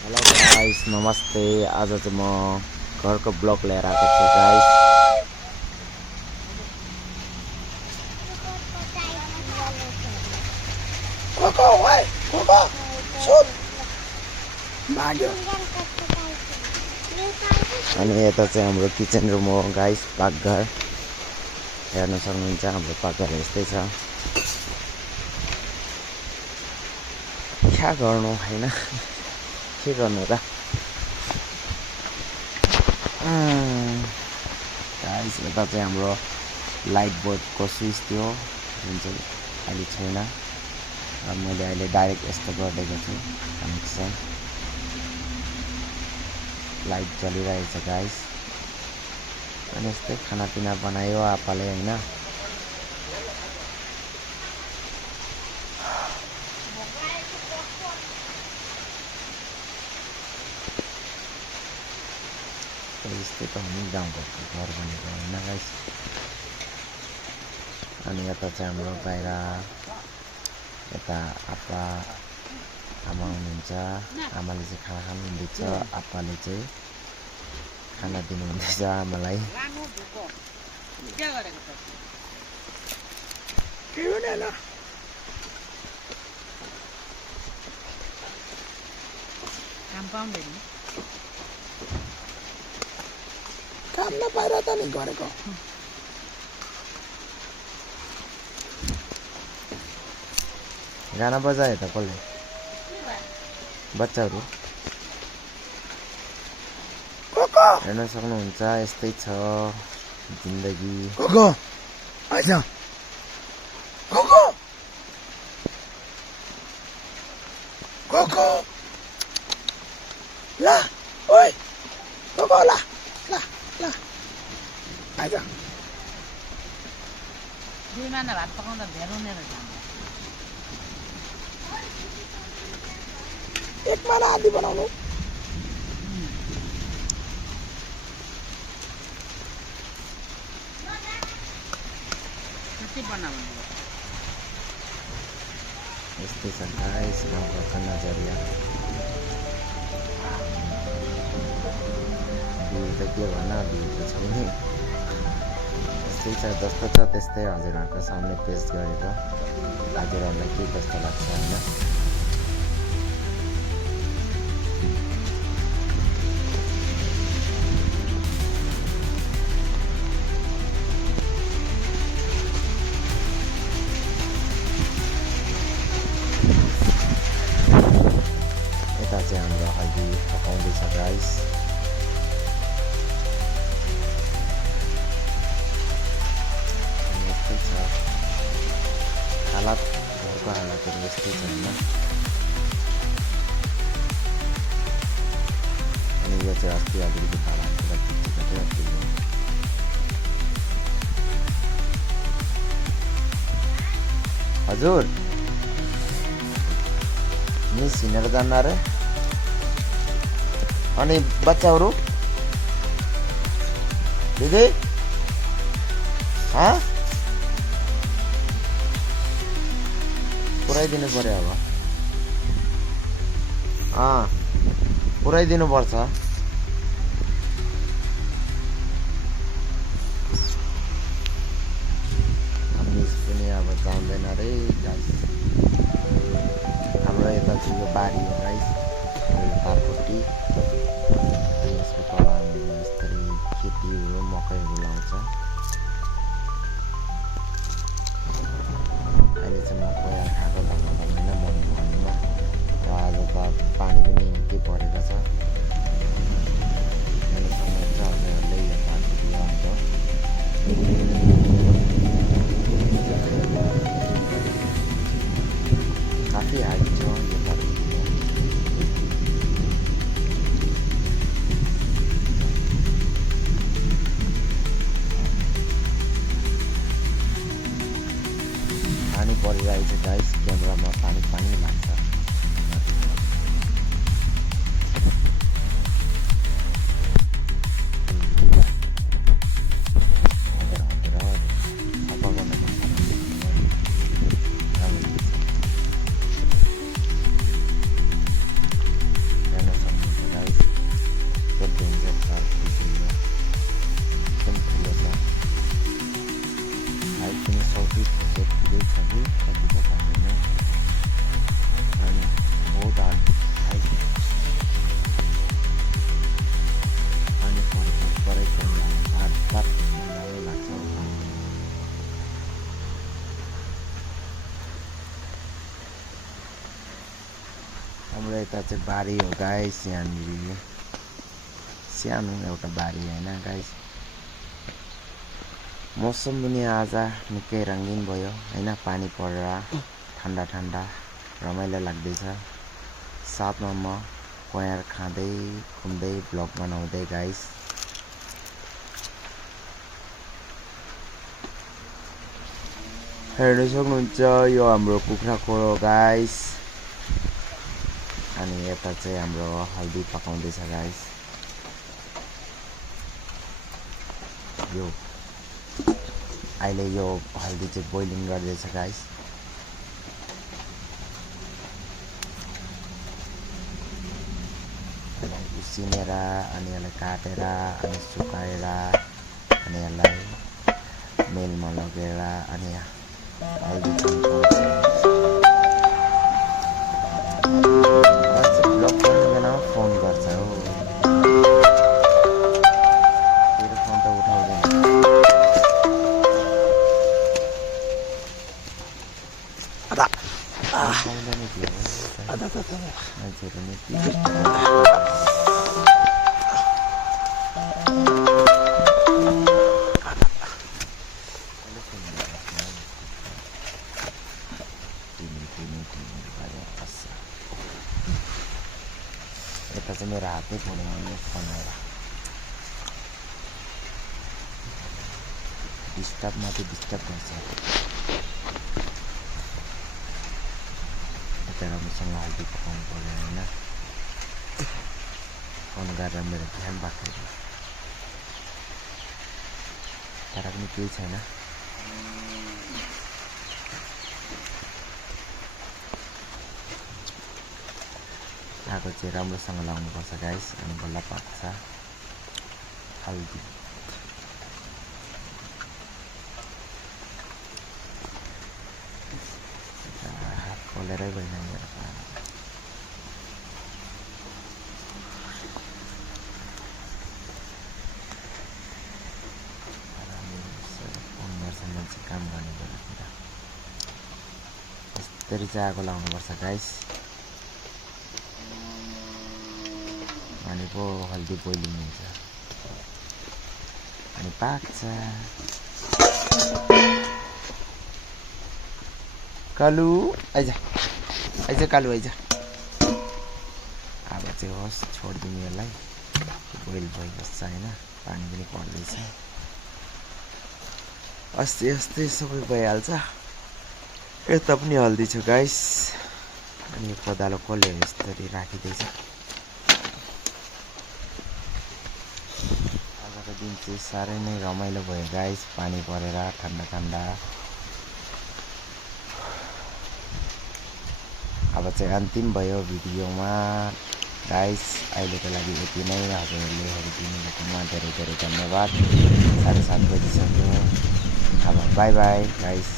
Hello guys, नमस्ते। आज चाहिँ म घरको ब्लग लिएर आएको छु गाइस। अनि यता चाहिँ हाम्रो किचन रूम हो गाइस, पाकघर। हेर्न सक्नुहुन्छ हाम्रो पाकघर यस्तै छ। क्या गर्नु हैन, के गर्नु र गाइस। यता चाहिँ हाम्रो लाइट बोर्डको स्विच थियो, जुन चाहिँ अहिले छैन। र मैले अहिले डाइरेक्ट यस्तो गरिदिएको छु कनेक्सन। लाइट चलिरहेछ गाइस। अनि यस्तै खानापिना बनायो आप्पाले हैन। यस्तै त हो नि गाउँघरको घर भनेको होइन गाइस। अनि यता चाहिँ हाम्रो बाहिर यता आप्पा आमा हुनुहुन्छ। आमाले चाहिँ खाना खानुहुँदैछ, आप्पाले चाहिँ खाना दिनुहुँदैछ आमालाई। काम नपाएर त नि गरेको। गाना बजायो त कसले? बच्चाहरू हेर्न सक्नुहुन्छ। यस्तै छ जिन्दगी। कोको आइज कोको कोको ला ओइ कोको ला ला ला आइज। दुई महिना भात पकाउँदा धेरै हुने रहेछ। एक महिना आदि बनाउनु। कति बनाउनु? यस्तै छ गाइस गाउँघरको नजरिया। भिड त के भन्न, भिड त छैन। यस्तै छ, जस्तो छ त्यस्तै हजुरहरूको सामने पेस्ट गरेको। हजुरहरूलाई के कस्तो लाग्छ होइन? यता चाहिँ हाम्रो हल्दी पकाउँदैछ गाइस। अनि यस्तै छ हालत, घरको हालतहरू यस्तै छ होइन। अनि यो चाहिँ अस्ति अलिकति भाडातिर खिचेको थियो अस्ति। हजुर मिस हिँडेर जान्न अरे? अनि बच्चाहरू दिदी पुऱ्याइदिनु पर्यो अब। पुऱ्याइदिनु पर्छ। मिस पनि अब जाउँदैन रे गाइस। हाम्रो यता चाहिँ यो बारी हो गाइस, तारपट्टि। अनि यसको तल हामीले यस्तरी खेतीहरू मकैहरू लाउँछ। अहिले चाहिँ म कोही खाएको धन्दा होइन मर्नु भन्नुमा। र आज त पानी पनि निकै परेको छ। हेर्न सक्नुहुन्छ हजुरहरूले यो तारपट्टि हाम्रो काफी हाइट छ यो तारपट्टि। पानी परिरहेछ गाइस, क्यामेरामा पानी पानी लाग्छ। हेर्न सक्नुहुन्छ चाहिँ बारी हो गाइस यहाँनिर सानो एउटा बारी हैन गाइस मौसम पनि आज निकै रंगीन भयो हैन पानी परेर ठन्डा ठन्डा रमाइलो लाग्दैछ साथमा म कोयर खाँदै घुम्दै ब्लग बनाउँदै गाइस हेर्न सक्नुहुन्छ यो हाम्रो कुखुरा खोरो गाइस अनि यता चाहिँ हाम्रो हल्दी पकाउँदै छ गाइस यो अहिले यो हल्दी चाहिँ बोइलिङ गर्दैछ गाइस उसिनेर अनि यसलाई काटेर अनि सुकाएर अनि यसलाई मेलमा लगेर अनि हल्दी पाउँछ ब्लग गर्ने बेलामा फोन गर्छ हो तेरो फोन त उठाउँदैन आधा उठाउँदैन के हो आधा मान्छेहरू नि यता चाहिँ मेरो हातै पऱ्यो फोनबाट डिस्टर्ब माथि डिस्टर्ब गर्छ यता राम्रोसँग हल्दी पकाउनु पऱ्यो होइन फोन गरेर मेरो ध्यान राख्दैन तर पनि केही छैन आगो चाहिँ राम्रोसँग लाउनुपर्छ गाइस अनि बल्ल पाक्छ हल्दी पोलेरै गएन मेरो फोन गर्छ मान्छे काम गर्ने बेलातिर यस्तरी चाहिँ आगो लाउनुपर्छ गाइस अनि पो हल्दी बोइलिङ हुन्छ अनि पाक्छ कालु आइज कालु आइज अब चाहिँ होस् छोडिदिउँ यसलाई बोइल भइबस्छ होइन पानी पनि पर्दैछ अस्ति अस्ति सबै भइहाल्छ यता पनि हल्दी छ गाइस अनि यो कोदालो कसले यस्तरी राखिदिएछ आजको दिन चाहिँ साह्रै नै रमाइलो भयो गाइस पानी परेर ठन्डा ठन्डा अब चाहिँ अन्तिम भयो भिडियोमा गाइस अहिलेको लागि यति नै हजुरहरूले हेरिदिनुभएकोमा धेरै धेरै धन्यवाद 7:30 बजिसक्यो अब बाई बाई गाइस